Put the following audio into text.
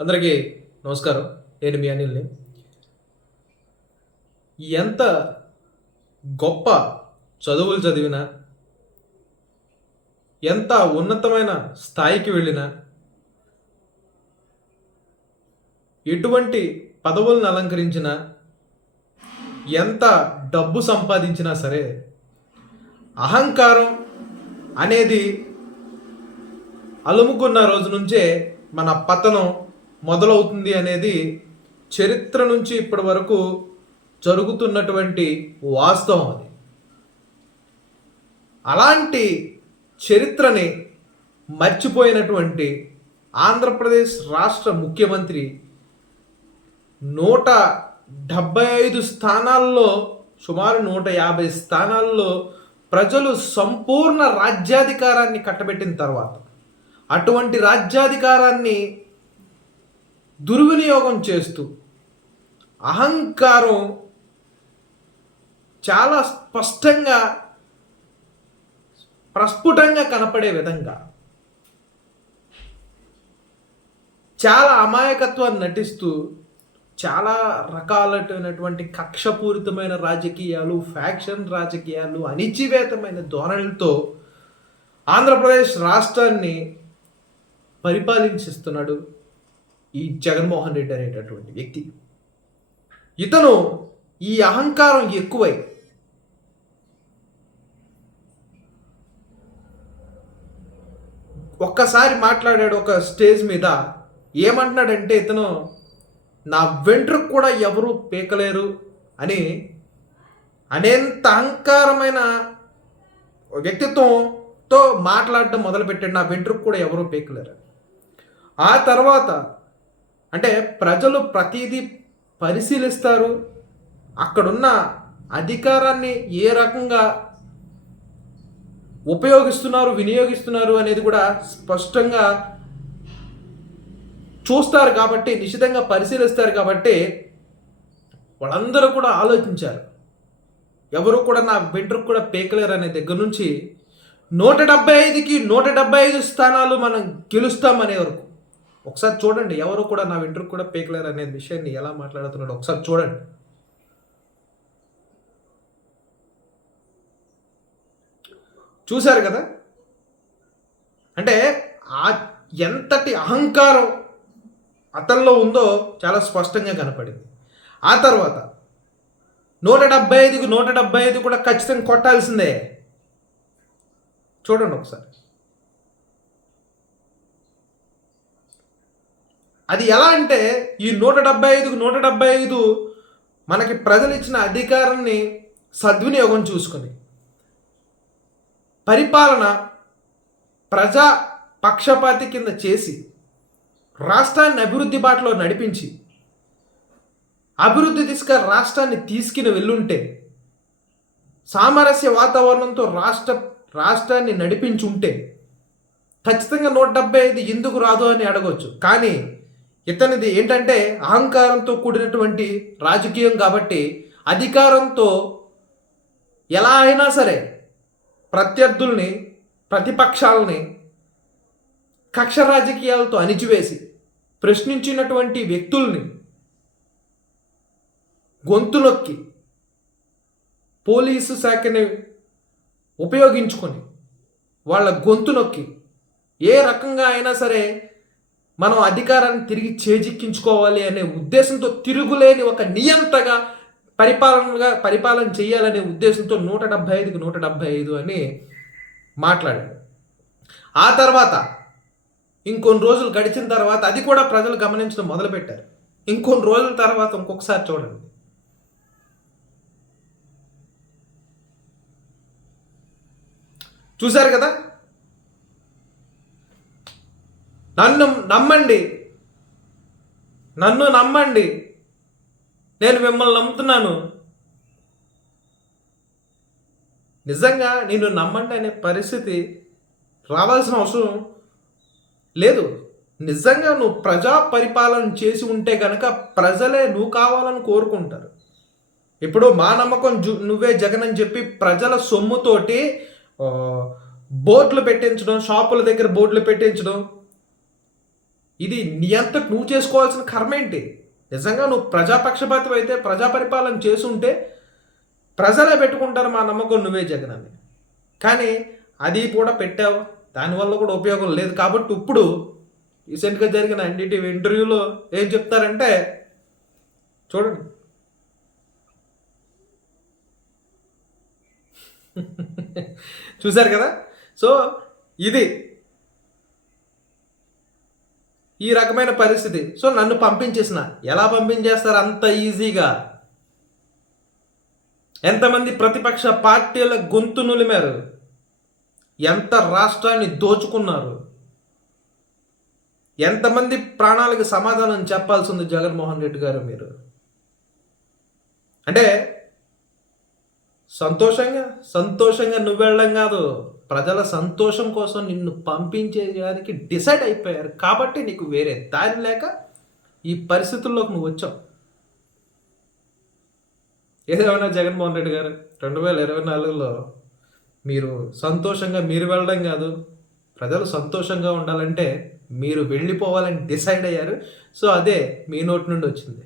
అందరికీ నమస్కారం. నేను మీ అనిల్ని. ఎంత గొప్ప చదువులు చదివినా ఎంత ఉన్నతమైన స్థాయికి వెళ్ళినా ఎటువంటి పదవులను అలంకరించినా ఎంత డబ్బు సంపాదించినా సరే అహంకారం అనేది అలుముకున్న రోజు నుంచే మన పతనం మొదలవుతుంది అనేది చరిత్ర నుంచి ఇప్పటి వరకు జరుగుతున్నటువంటి వాస్తవం అది. అలాంటి చరిత్రని మర్చిపోయినటువంటి ఆంధ్రప్రదేశ్ రాష్ట్ర ముఖ్యమంత్రి నూట డెబ్బై ఐదు స్థానాల్లో సుమారు నూట యాభై స్థానాల్లో ప్రజలు సంపూర్ణ రాజ్యాధికారాన్ని కట్టబెట్టిన తర్వాత అటువంటి రాజ్యాధికారాన్ని దుర్వినియోగం చేస్తూ అహంకారం చాలా స్పష్టంగా ప్రస్ఫుటంగా కనపడే విధంగా చాలా అమాయకత్వాన్ని నటిస్తూ చాలా రకాలైనటువంటి కక్షపూరితమైన రాజకీయాలు ఫ్యాక్షన్ రాజకీయాలు అణిచివేతమైన ధోరణులతో ఆంధ్రప్రదేశ్ రాష్ట్రాన్ని పరిపాలించిస్తున్నాడు ఈ జగన్మోహన్ రెడ్డి అనేటటువంటి వ్యక్తి. ఇతను ఈ అహంకారం ఎక్కువై ఒక్కసారి మాట్లాడాడు ఒక స్టేజ్ మీద ఏమంటున్నాడంటే ఇతను నా వెంట్రుకు కూడా ఎవరు పీకలేరు అని అనేంత అహంకారమైన వ్యక్తిత్వంతో మాట్లాడటం మొదలుపెట్టాడు నా వెంట్రుకు కూడా ఎవరు పీకలేరు ఆ తర్వాత అంటే ప్రజలు ప్రతిదీ పరిశీలిస్తారు. అక్కడున్న అధికారాన్ని ఏ రకంగా ఉపయోగిస్తున్నారు వినియోగిస్తున్నారు అనేది కూడా స్పష్టంగా చూస్తారు కాబట్టి నిశితంగా పరిశీలిస్తారు కాబట్టి వాళ్ళందరూ కూడా ఆలోచించారు. ఎవరు కూడా నా వెంట్రుకు కూడా పేకలేరు అనే దగ్గర నుంచి నూట డెబ్బై ఐదుకి నూట డెబ్బై ఐదు స్థానాలు మనం గెలుస్తామనే వరకు. ఒకసారి చూడండి ఎవరు కూడా నా వెంట్రుకు కూడా పేకలేరు అనే విషయాన్ని ఎలా మాట్లాడుతున్నాడు ఒకసారి చూడండి. చూశారు కదా? అంటే ఆ ఎంతటి అహంకారం అతనిలో ఉందో చాలా స్పష్టంగా కనపడింది. ఆ తర్వాత నూట డెబ్బై ఐదుకు నూట డెబ్బై ఐదు కూడా ఖచ్చితంగా కొట్టాల్సిందే. చూడండి ఒకసారి. అది ఎలా అంటే ఈ నూట డెబ్బై ఐదుకు నూట డెబ్బై ఐదు మనకి ప్రజలు ఇచ్చిన అధికారాన్ని సద్వినియోగం చూసుకొని పరిపాలన ప్రజా పక్షపాతి కింద చేసి రాష్ట్రాన్ని అభివృద్ధి బాటలో నడిపించి అభివృద్ధి దిశగా రాష్ట్రాన్ని తీసుకుని వెళ్ళుంటే సామరస్య వాతావరణంతో రాష్ట్ర రాష్ట్రాన్ని నడిపించుంటే ఖచ్చితంగా నూట డెబ్బై ఐదు ఎందుకు రాదు అని అడగవచ్చు కానీ ఇతనిది ఏంటంటే అహంకారంతో కూడినటువంటి రాజకీయం కాబట్టి అధికారంతో ఎలా అయినా సరే ప్రత్యర్థుల్ని ప్రతిపక్షాలని కక్ష రాజకీయాలతో అణిచివేసి ప్రశ్నించినటువంటి వ్యక్తుల్ని గొంతు నొక్కి పోలీసు శాఖని ఉపయోగించుకొని వాళ్ళ గొంతు నొక్కి ఏ రకంగా అయినా సరే మనం అధికారాన్ని తిరిగి చేజిక్కించుకోవాలి అనే ఉద్దేశంతో తిరుగులేని ఒక నియంతగా పరిపాలనగా పరిపాలన చేయాలనే ఉద్దేశంతో నూట డెబ్భై ఐదుకి నూట డెబ్భై ఐదు అని మాట్లాడాడు. ఆ తర్వాత ఇంకొన్ని రోజులు గడిచిన తర్వాత అది కూడా ప్రజలు గమనించడం మొదలుపెట్టారు. ఇంకొన్ని రోజుల తర్వాత ఇంకొకసారి చూడండి. చూశారు కదా? నన్ను నమ్మండి. నన్ను నమ్మండి. నేను మిమ్మల్ని నమ్ముతున్నాను. నిజంగా నేను నమ్మండి అనే పరిస్థితి రావాల్సిన అవసరం లేదు. నిజంగా నువ్వు ప్రజా పరిపాలన చేసి ఉంటే కనుక ప్రజలే నువ్వు కావాలని కోరుకుంటారు. ఇప్పుడు మా నమ్మకం జు నువ్వే జగన్ అని చెప్పి ప్రజల సొమ్ముతోటి బోట్లు బోర్డులు పెట్టించడం షాపుల దగ్గర బోర్డులు పెట్టించడం ఇది నీ అంతకు నువ్వు చేసుకోవాల్సిన కర్మ ఏంటి? నిజంగా నువ్వు ప్రజాపక్షపాతం అయితే ప్రజా పరిపాలన చేసుంటే ప్రజలే పెట్టుకుంటారు మా నమ్మకం నువ్వే జగన్ అని కానీ అది కూడా పెట్టావు. దానివల్ల కూడా ఉపయోగం లేదు. కాబట్టి ఇప్పుడు రీసెంట్గా జరిగిన ఎన్డీటీవీ ఇంటర్వ్యూలో ఏం చెప్తారంటే చూడండి. చూశారు కదా? సో ఇది ఈ రకమైన పరిస్థితి. సో నన్ను పంపించేసిన. ఎలా పంపించేస్తారు? అంత ఈజీగా. ఎంతమంది ప్రతిపక్ష పార్టీల గొంతు నులిమారు. ఎంత రాష్ట్రాన్ని దోచుకున్నారు. ఎంతమంది ప్రాణాలకు సమాధానం చెప్పాల్సి ఉంది జగన్మోహన్ రెడ్డి గారు మీరు? అంటే సంతోషంగా సంతోషంగా నువ్వు వెళ్ళడం కాదు. ప్రజల సంతోషం కోసం నిన్ను పంపించేయడానికి డిసైడ్ అయిపోయారు. కాబట్టి నీకు వేరే దారి లేక ఈ పరిస్థితుల్లోకి నువ్వు వచ్చావు. ఏదేమైనా జగన్మోహన్ రెడ్డి గారు రెండు వేల ఇరవై నాలుగులో మీరు సంతోషంగా మీరు వెళ్ళడం కాదు ప్రజలు సంతోషంగా ఉండాలంటే మీరు వెళ్ళిపోవాలని డిసైడ్ అయ్యారు. సో అదే మీ నోటి నుండి వచ్చింది.